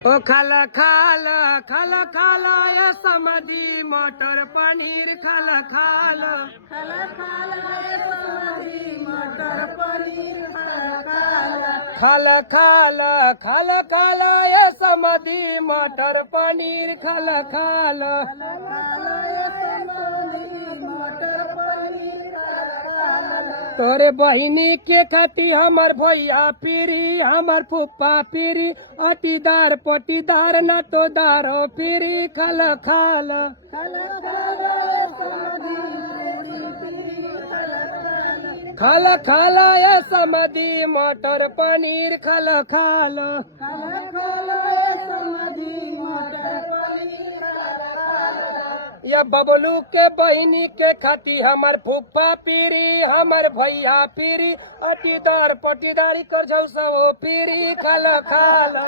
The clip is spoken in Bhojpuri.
ओ खाला खाला खाला खाला या समधी मटर पनीर खाला खाला खाला खाला ये समधी मटर पनीर खाला खाला खाला खाला खाला या समधी मटर पनीर खाला खाला खाला ये समधी मटर पनीर खाला तोरे बहिनी के खाती हमर भैया पीरी हमर फुप्पा पीरी अटीदार पटीदार न तो दारो पीरी खाला खाला खाला खाला ये समधी पूरी खाला खाला या समधी मटर पनीर खाला खाला खाला खाला ये समधी मटर पनीर खाला या बबलू के बहिनी के खाती हमर फुप्पा पीरी हमर भैया पीरी अटीदार पटीदारी कर सो पीरी खाला खाला